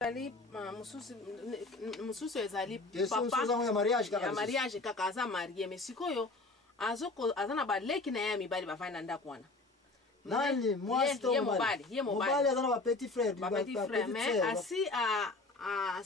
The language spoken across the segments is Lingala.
Ali mususu ezali papa ya mariage kaka aza marié mais sikoyo azana baleki na ya mibali bafanda ndako wana nani mwasi to mobali azana ba petit frère mais asi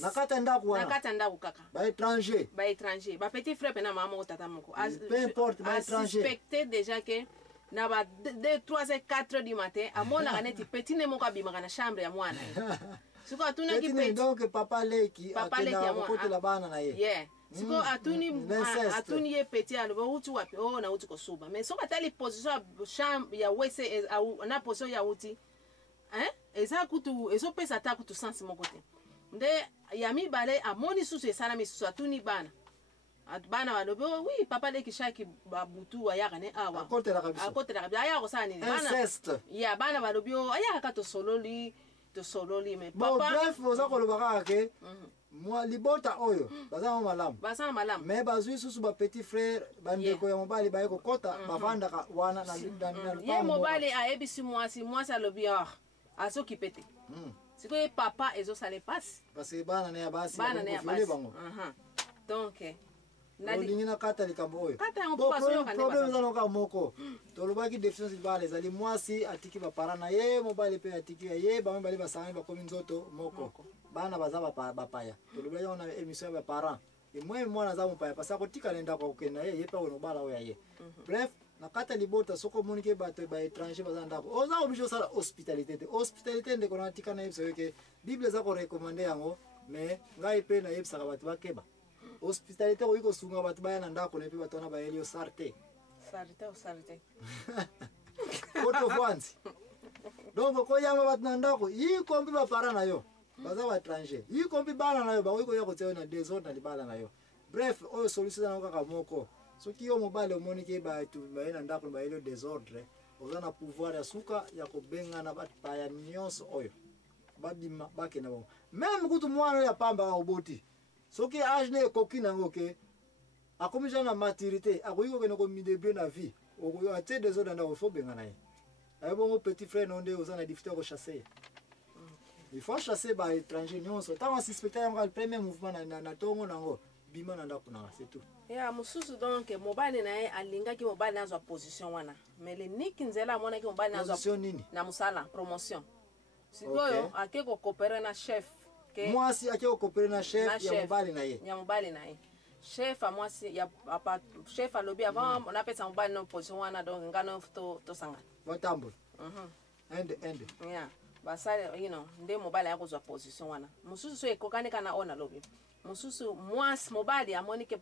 nakata ndako wana kaka ba étranger ba petit frère pena mama ko tata moko peu importe ba étranger suspecté déjà que na ba 2, 3 et 4 du matin amona kaneti petit ne moko abimaka na chambre ya mwana siko atuna ki petit donc papa leki ya kote la bana na ye yeah siko atuni ye petit alobo uti wapi oh na uti ko suba mais soko atali position chambre ya wese na position ya uti eza kutu ezo pesa ta kutu sens moko te nde ya mibale amoni susu esala misusu atuni bana balobi oui papa leki shaki babutu ayaka ne awa akotela kabisa aya ko sani bana ya bana balobi aya ka to sololi mais bon bref oza koloba kaka ke moi libota oyo baza malamu mais bazwi susu ba petit frère bandeko ya mobali baye kokota bavandaka wana na ye mobali ayebisi mwasi alobi asoki pete sikoyo papa ezosala pasi parce que bana ne ya basi bakoviole bango donc olingi na kata likambo oyo problème eza noka moko tolobaki déficience libala ezali mwasi atiki bapara na ye mobali mpe atiki ya ye bango mibali basangani bakomi nzoto moko bana baza bapaya tolobaki yango na émission ya baparent emwemi mwana aza mopaya parce akotika na ndako akokende na ye ye mpe akonobala oyo ya ye bref na kata libota soki omoni ke bato baétranger baza ndako oza oblige osala hospitalité te hospitalité ndeko na atika na yebisa yo ke bible eza korekomande yango mais ngai mpe nayebisaka bato bakeba hospitalité oyi kosunga bato baya na ndako na mpe bato wana bayeli yo sarte otovanzi donc okoyamba bato na ndako yiko mpe bapara na yo baza baétranger yiko mpe bana na yo bakoki koya kotia yo na désordre na libala na yo bref oyo solution ezango kaka moko soki yo mobali omoni ke bato baye na ndako bayeli yo désordre oza na pouvoir ya suka ya kobengana bapaya nyonso oyo babima bakenda bango même kutu mwana oyo apambaka oboti soki age ne ekoki nango ke akomisa na maturité akoki kokende komidebie na vie atie désordre ndako ifo bengana ye aye bongo petit frère no nde oza na difficulté ya kochasse ye il faut chasser baétranger nyonso ntango asuspecta yango le premier mouvement na ntongo nango bima na ndako nanga c'est tout ya mosusu donc mobali na ye alingaki mobali nazwa position wana mais le niki nzela amonaki mobali nazwa position nini na mosala promotion sikoyo ake kokopere na chef mwasi ake kokopere na chef ya mobali na ye chef amwasi ya chef alobi avant napesa mobali na position wana donc ngano tosangana batambola ende yeah basale nde mobali akozwa position wana mosusu so ekokanika na ona lobi mosusu mwasi mobali amoni ke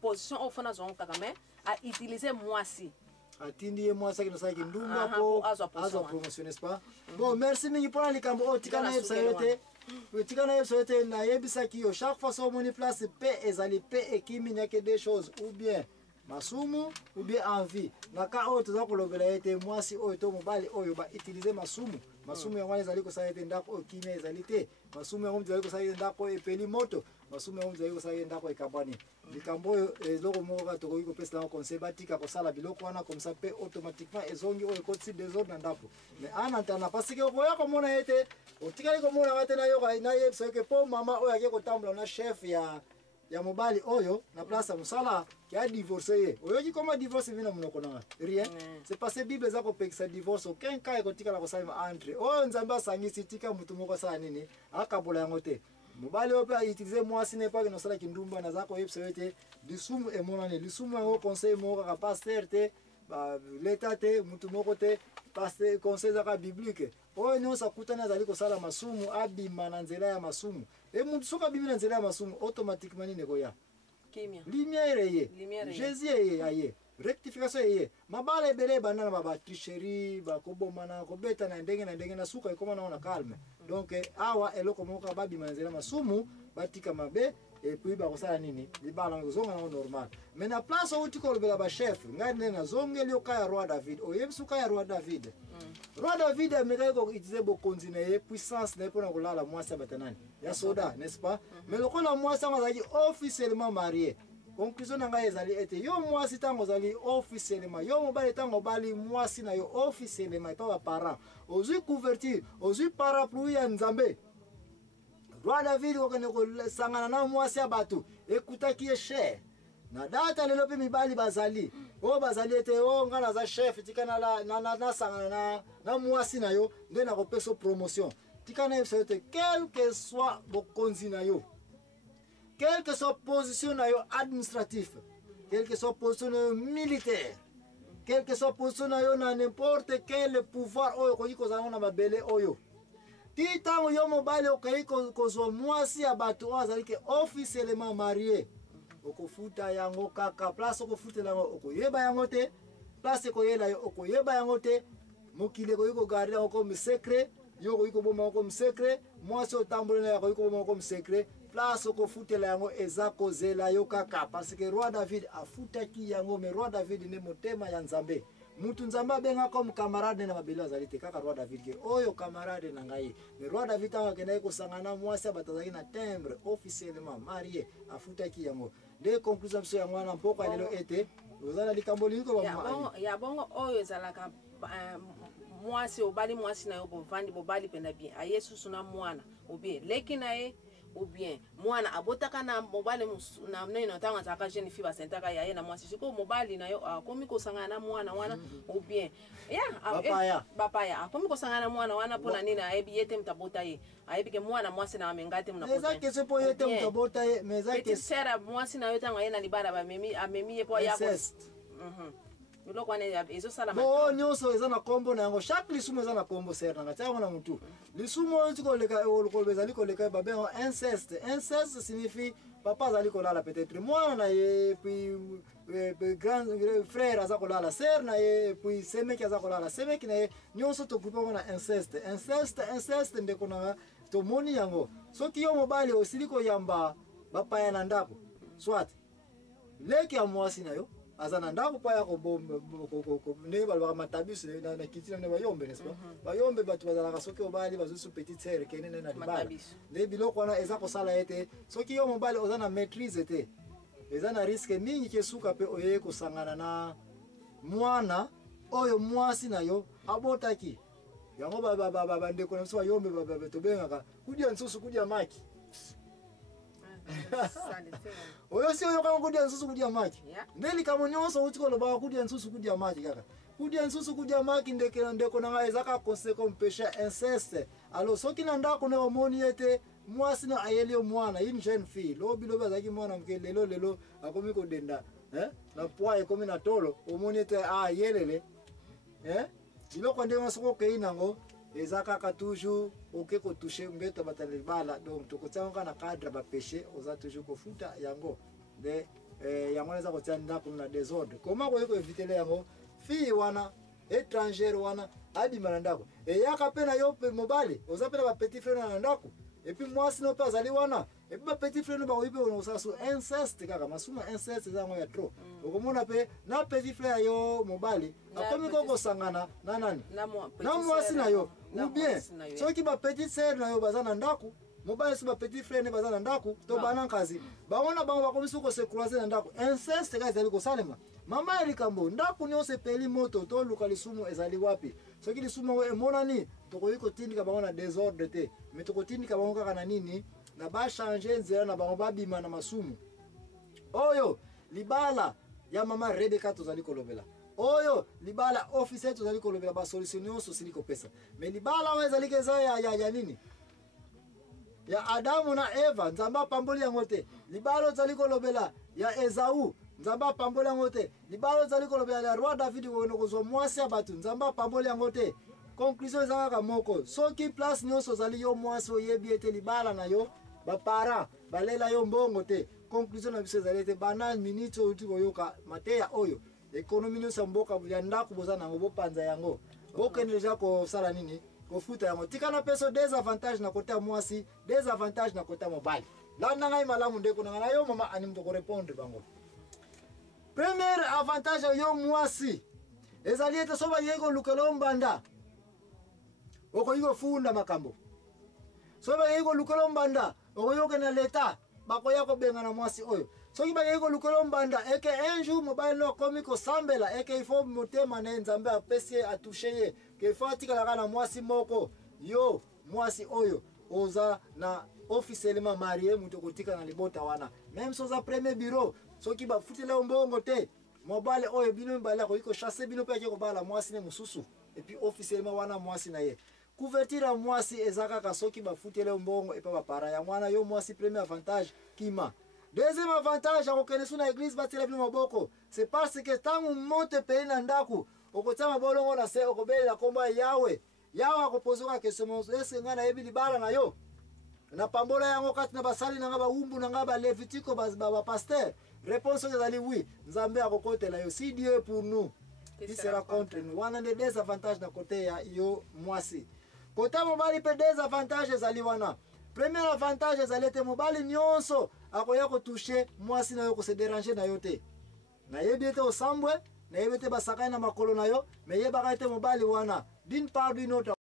position ofona zongo kaka mais a utiliser mwasi atindi ye mwasi akinosaki ndumba po azwa promotion n'est-ce pas bon merci mingi mpona likambo oyo tikana yebisa yo te nayebisaki yo chaque fois so omoni place pe ezali pe ekimi nyake des choses ou bien masumu ou bien envie na ka oyo toza kolobela ye te mwasi oyo to mobali oyo bautilize masumu yango wana ezali kosala ete ndako oyo kimia ezali te masumu yango ezali kosala ete ndako oyo epeli moto masumu yango ezali kosala ete ndako ekabwani likambo oyo eloko moko kaka tokoki kopesa yango conseil batika kosala biloko wana komisa mpe automatiquement ezongi oyo ekotisi désordre na ndako mais anantana parce ke okoya komona ye te otikali komonanga te nayebisa yo ke mpo mama oyo ake kotambola na chef ya mobali oyo na place ya mosala ki a divorce ye oyoki koma divorce vi na monoko nanga rien c'est parce que bible eza kopekisa divorce aucun cas ekotikala kosalema entre oyo nzambe asangisi tika motu moko asala nini akabola yango te mobali oyo mpe autilize mwasi na epaki nosalaki ndumba naza koyebisa yo te lisumu emonani lisumu yango conseil moko kaka paster te leta te motu moko te paster conseil ezaka biblique oyo nyonso akutani azali kosala masumu abima na nzela ya masumu motu soki abimi na nzela ya masumu automatiquement nini ekoya lumière eye jésus eye aye rectification eye mabala ebele ebanda na batricherie bakobomana kobeta na ndenge na suka ekoma nango na calme donc awa eloko moko babima na nzela masumu batika mabe epuis bakosala nini libala ozonga nango normal mais na place outi kolobela bachef ngai nde nazongeli oka ya roi david oyebisi oka ya roi david roi david amekaki koutilize bokonzi na ye puissance na ye mpona kolala mwasi ya batanani ya soda n'est-ce pas mais lokola mwasi yango azalaki officiellement marié conclusion na ngai ezali ete yo mwasi ntango ozali officiellement yo mobali ntango obali mwasi na yo officiellement epa baparent ozwi couverture ozwi parapluie ya nzambe Roi David ko sangana na mwasi ya batu ekutaki ye cher na data lelo pe mibali bazali o bazali ete o ngana za chef tikana la na sangana na mwasi na yo nde na kopeso promotion tikana yeso ete quel que soit bokonzi na yo, quelle que soit position na yo administratif, quelle que soit position na yo militaire, quelle que soit position na yo na n'importe quel pouvoir oyo ko yiko za na mabele oyo ti tango yo mobali okai kozwa mwasi ya bato oyo azali ke officiellement marié okofuta yango kaka place okofutela yango okoyeba yango te place ekoyela yo okoyeba yango te mokili koyiko garder yango comme secret yo koyiko boma yango comme secret mwasi otambola na koyiko boma yango comme secret place okofutela yango eza kozela yo kaka parce que roi David afutaki yango mais roi David ne motema ya Nzambe mutu Nzambe abenga comme camarade na mabelo azali te kaka roi David ke oyo camarade na ngai mais roi David tanga kenda ko sangana mwasi abatazaki na timbre officiellement marié afutaki yango de conclusion so yango na mpoko lelo ete ozala likambo liko ba ya bongo oyo ezalaka mwasi obali mwasi na yo bovandi bobali penda bien ayesu suna mwana obie leki na ye ou bien mwana abotaka na mobali na neno tanga zaka jeune fille basentaka yaye na mwasi siko mobali na yo akomi kosangana na mwana wana ou bien bapaya akomi kosangana na mwana wana pona nini ayebi yete mtabota ye ayebi ke mwana mwasi na amengate mnabota eza kese po yete mtabota ye mais eza kese sera mwasi na yo tanga ye na libala ba amemi ye po yako bo nyonso eza na kombo na yango chaque lisumu eza na kombo serna ngati yango na mutu lisumu oyo tikoleka ezali koleka babengo inceste. Inceste signifie papa azali kolala peut-être mwana na ye puis grand frère aza kolala sœur na ye puis semeki aza kolala semeki na ye nyonso tokupa na inceste. Inceste ndeko na tomoni yango soki yo mobali osili koyamba bapaya na ndako soit leki ya mwasi na yo azana ndako pa ya ko ne balwa matabisi na kitina ne bayombe n'est-ce pas bayombe batu bazala soki obali bazusu petite sœur kenene na libala ne biloko wana eza ko sala ete soki yo mobali ozana maîtrise te eza na risque mingi ke suka pe oye ko sangana na mwana oyo mwasi na yo abotaki yango baba ndeko na so bayombe baba tobengaka kudia nsusu kudia maki oyo si oyo kama kudia nsusu kudia maki ndeli kama nyonso utiko loba kudia nsusu kudia maki kaka kudia nsusu kudia maki ndeko na ngai zaka conseil comme péché inceste alors soki na ndako ne omoni ete mwasi na ayeli mwana une jeune fille lobi zaki mwana mke lelo akomi ko denda na poa ekomi na tolo omoni ete yelele biloko ndenge soko keinango ezaka ka toujours oke ko toucher mbeto batale bala donc tokotsanga na cadre ba péché oza toujours ko futa yango de yango neza ko tsanda kuna désordre comment ko éviter yango fille wana étrangère wana adima ndako yaka pena yo mobali oza pena ba petit frère na ndako et puis moi sinon pas ali wana et puis ba petit frère ba oyipe ono sa so inceste kaka masuma inceste zango ya trop okomona pe na petit frère yo mobali akomi ko sangana na nani na mwasi na yo ou bien soki ba petite sœur na yo bazana ndako mobali si ba petit frère ne bazana ndako to bana kazi baona bango bakomisi ko se croiser na ndako inceste ka ezali ko salema mama elikambo ndako nyonso peli moto to luka lisumu ezali wapi soki lisumu emonani tokoyiko tindika baona désordre te mais tokotindika bango kaka na nini na ba changer nzela na bango babima na masumu oyo libala ya mama Rebecca tozali kolobela oyo libala officiel tozali kolobela ba solution nyonso sili kopesa mais libala oyo ezali keza ya nini ya Adamu na Eva Nzamba pamboli yango te libala tozali kolobela ya Ezau Nzamba pamboli yango te libala tozali kolobela ya roi David wono kozwa mwasi ya batu Nzamba pamboli yango te conclusion ezaka moko soki place nyonso zali yo mwasi oyebi ete libala na yo ba para balela yo mbongo te conclusion na biso ezali ete bana minute uti koyoka mateya oyo ekonomi nyonso mboka ya ndako boza nango bopanza yango bokende deja kosala nini kofuta yango tikana peso désavantage na kota mwasi désavantage na kota mobali landa ngai malamu ndeko na yo mama animto ko répondre bango premier avantage yo mwasi ezali ete soba yego lukelo mbanda okoyiko funda makambo soba yego lukelo mbanda okoyoka na leta bakoya ko benga na mwasi oyo soki ba yego lukelo mbanda eke un jour mobile no komi ko sambela eke il faut motema na Nzambe apesi atoucher ye ke fatika la na mwasi moko yo mwasi oyo oza na officiellement marié mutu kotika na libota wana. Même soza premier bureau soki ba futile mbongo te mobale oyo bino mbala ko iko chasser bino pe ko bala mwasi ne mususu et puis officiellement wana mwasi na ye. Couverture ya mwasi ezaka ka soki ba futile mbongo et pa ba para ya mwana yo mwasi premier avantage kima. Deuxième avantage à reconnaître na église batela bino maboko, c'est parce que tangu monte pe na ndaku okotama bolongo na se okobela komba yawe. Yawe akopozoka question est-ce ngana yebi libala na yo. Na pambola yango kati na basali na ngaba umbu na ngaba levitiko ba pasteur. Réponse ezali oui. Nzambe akokotela yo. Si Dieu est pour nous, qui sera contre nous? Wana de désavantages na côté ya yo mwasi. Côté mobali pe désavantages ezali wana. Premier avantage ezali te mobali nyonso akoya ko toucher mwasi na yo ko se déranger na yo te. Na yebi te osambwe, na yebi te basakana makolo na yo, mais yeba ka te mobali wana. D'une part d'une autre